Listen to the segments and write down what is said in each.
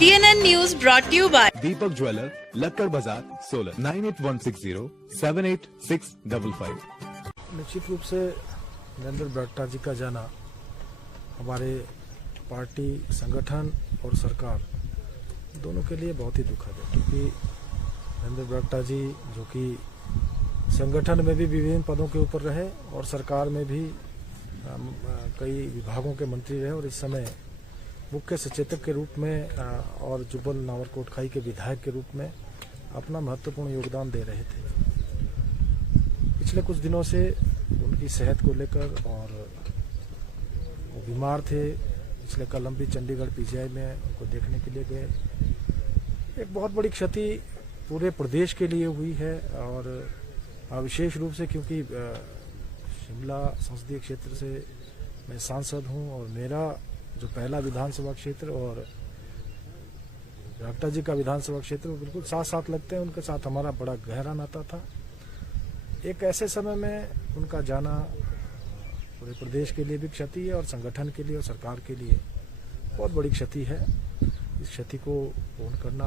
TNN News brought to you by Deepak jeweller, Lakkar Bazaar, Solan 9816078655। निश्चित रूप से नरेंद्र बरागटा जी का जाना हमारे पार्टी, संगठन और सरकार दोनों के लिए बहुत ही दुखद है, क्योंकि नरेंद्र बरागटा जी जो कि संगठन में भी विभिन्न पदों के ऊपर रहे और सरकार में भी कई विभागों के मंत्री रहे और इस समय मुख्य सचेतक के रूप में और जुब्बल नावरकोट खाई के विधायक के रूप में अपना महत्वपूर्ण योगदान दे रहे थे। पिछले कुछ दिनों से उनकी सेहत को लेकर और वो बीमार थे, इसलिए कल हम भी चंडीगढ़ पीजीआई में उनको देखने के लिए गए। एक बहुत बड़ी क्षति पूरे प्रदेश के लिए हुई है और विशेष रूप से क्योंकि शिमला संसदीय क्षेत्र से मैं सांसद हूं और मेरा जो पहला विधानसभा क्षेत्र और बरागटा जी का विधानसभा क्षेत्र वो बिल्कुल साथ साथ लगते हैं। उनके साथ हमारा बड़ा गहरा नाता था। एक ऐसे समय में उनका जाना पूरे प्रदेश के लिए भी क्षति है और संगठन के लिए और सरकार के लिए बहुत बड़ी क्षति है। इस क्षति को पूर्ण करना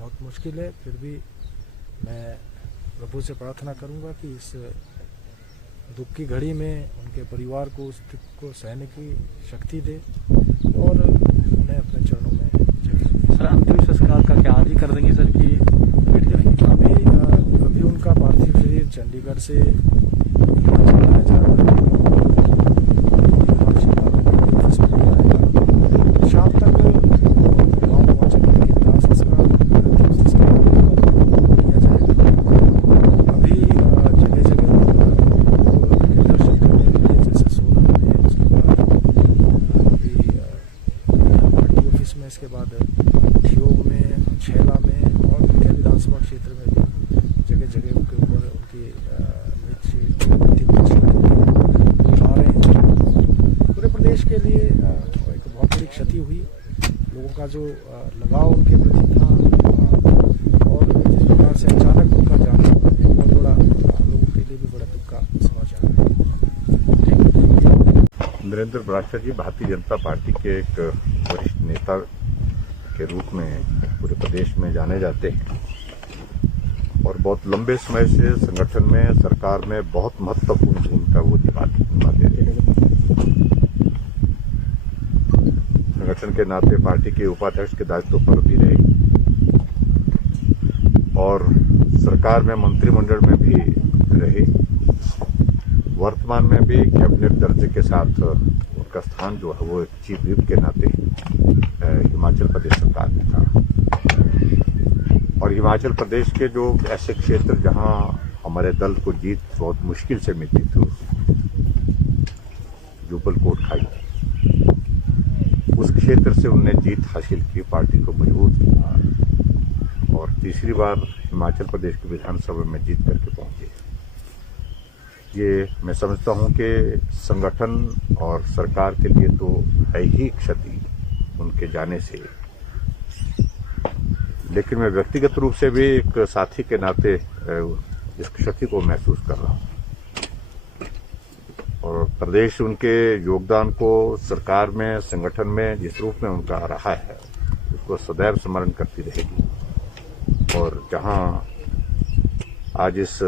बहुत मुश्किल है, फिर भी मैं प्रभु से प्रार्थना करूंगा कि इस दुख की घड़ी में उनके परिवार को उस दुख को सहने की शक्ति दे और उन्हें अपने चरणों में जगह। सर, अंतिम संस्कार का क्या आज ही कर देंगे सर कि बैठ जाएंगे? अभी उनका पार्थिव शरीर चंडीगढ़ से लाया जा रहा है। शाम तक गाँव पहुँचने के दाह संस्कार किया जाएगा। अभी जगह जगह दर्शन करने के लिए, जैसे सोलन में, उसके बाद अभी पार्टी ऑफिस में, इसके बाद ठियोग में, छैला में और उनके विधानसभा क्षेत्र में भी जगह जगह उनके ऊपर उनकी उठा रहे हैं। पूरे प्रदेश के लिए एक बहुत बड़ी क्षति हुई। लोगों का जो लगाव उनके प्रति था और जिस प्रकार से अचानक उनका जाना एक बहुत बड़ा लोगों के लिए भी बड़ा दुख का समाचार है। नरेंद्र बरागटा जी भारतीय जनता पार्टी के एक वरिष्ठ नेता के रूप में पूरे प्रदेश में जाने जाते हैं और बहुत लंबे समय से संगठन में, सरकार में बहुत महत्वपूर्ण भूमिका वो निभाते रहे। संगठन के नाते पार्टी के उपाध्यक्ष के दायित्व पर भी रहे और सरकार में, मंत्रिमंडल में भी रहे। वर्तमान में भी कैबिनेट दर्जे के साथ उनका स्थान जो है वो चीफ व्हिप के नाते हिमाचल प्रदेश सरकार में था। और हिमाचल प्रदेश के जो ऐसे क्षेत्र जहां हमारे दल को जीत बहुत मुश्किल से मिलती थी, जुब्बल कोटखाई, उस क्षेत्र से उन्होंने जीत हासिल की, पार्टी को मजबूत किया और तीसरी बार हिमाचल प्रदेश की विधानसभा में जीत करके पहुंचे। ये मैं समझता हूं कि संगठन और सरकार के लिए तो है ही क्षति उनके जाने से, लेकिन मैं व्यक्तिगत रूप से भी एक साथी के नाते इस क्षति को महसूस कर रहा हूं और प्रदेश उनके योगदान को सरकार में, संगठन में जिस रूप में उनका रहा है उसको सदैव स्मरण करती रहेगी। और जहां आज इस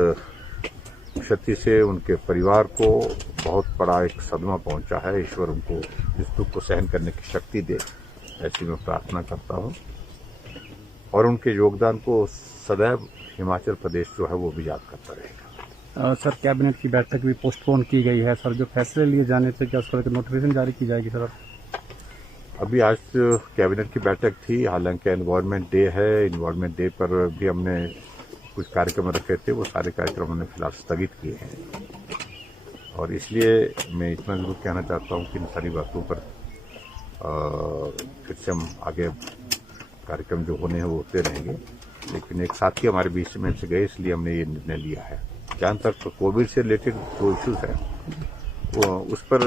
क्षति से उनके परिवार को बहुत बड़ा एक सदमा पहुंचा है, ईश्वर उनको इस दुख को सहन करने की शक्ति दे, ऐसी मैं प्रार्थना करता हूं और उनके योगदान को सदैव हिमाचल प्रदेश जो है वो भी याद करता रहेगा। सर, कैबिनेट की बैठक भी पोस्टपोन की गई है सर, जो फैसले लिए जाने से क्या उसको लेकर नोटिफिकेशन जारी की जाएगी सर? अभी आज कैबिनेट की बैठक थी, हालांकि एनवायरनमेंट डे है, एनवायरनमेंट डे पर भी हमने कुछ कार्यक्रम रखे थे, वो सारे कार्यक्रम हमने फिलहाल स्थगित किए हैं और इसलिए मैं इतना जरूर कहना चाहता हूँ कि इन सारी बातों पर फिर से हम आगे कार्यक्रम जो होने हैं वो होते रहेंगे। लेकिन एक साथी हमारे बीच में से गए, इसलिए हमने ये निर्णय लिया है। जहाँ तक कोविड से रिलेटेड जो इश्यूज हैं वो उस पर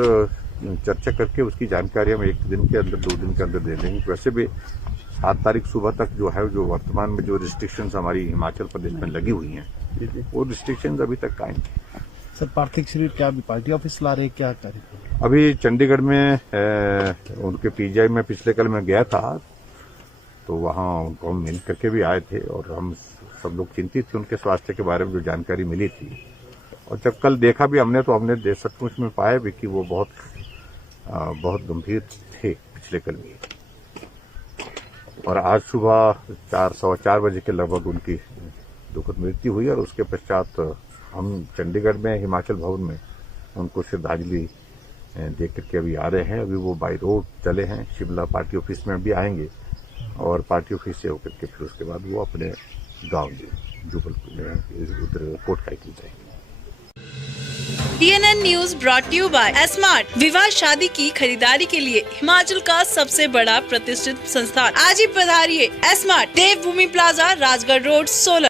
चर्चा करके उसकी जानकारी हम एक दिन के अंदर, 2 दिन के अंदर दे देंगे। वैसे भी 7 तारीख सुबह तक जो है, जो वर्तमान में जो रिस्ट्रिक्शंस हमारी हिमाचल प्रदेश में लगी हुई हैं, वो रिस्ट्रिक्शंस अभी तक कायम है। सर, पार्थिव शरीर क्या अभी पार्टी ऑफिस ला रहे, क्या कार्यक्रम? अभी चंडीगढ़ में उनके पीजीआई में पिछले कल मैं गया था तो वहाँ उनको हम मिल करके भी आए थे और हम सब लोग चिंतित थे उनके स्वास्थ्य के बारे में जो जानकारी मिली थी। और जब कल देखा भी हमने तो हमने सचमुच में पाया भी कि वो बहुत गंभीर थे पिछले कल भी। और आज सुबह 4:15 बजे के लगभग उनकी दुखद मृत्यु हुई और उसके पश्चात हम चंडीगढ़ में हिमाचल भवन में उनको श्रद्धांजलि दे करके अभी आ रहे हैं। अभी वो बाई रोड चले हैं, शिमला पार्टी ऑफिस में भी आएंगे और पार्टी ऑफिस से होकर के फिर उसके बाद वो अपने गांव जुबलपुर में उधर कोटखाई की जाएंगे। TNN news brought you by smart. विवाह शादी की खरीदारी के लिए हिमाचल का सबसे बड़ा प्रतिष्ठित संस्थान। आज ही पधारिए स्मार्ट, देवभूमि प्लाजा, राजगढ़ रोड, सोलन।